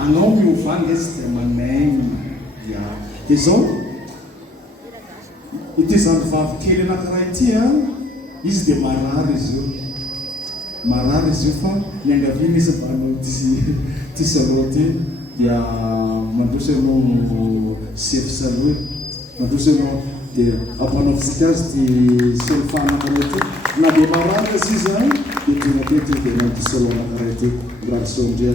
anao miovanga izy dia manaigna dia izao ity zany vavokely anankiray ity a izy dia marary izy io fa ny angaviana izy manao ty salon ty dia mandroso ianao chef salon mandroso ianao dia ampanavitsika azy ty solfa anankiray ty na dia marary izy izy a dia tonga tety dia nanty salon anankiray ty graso ndria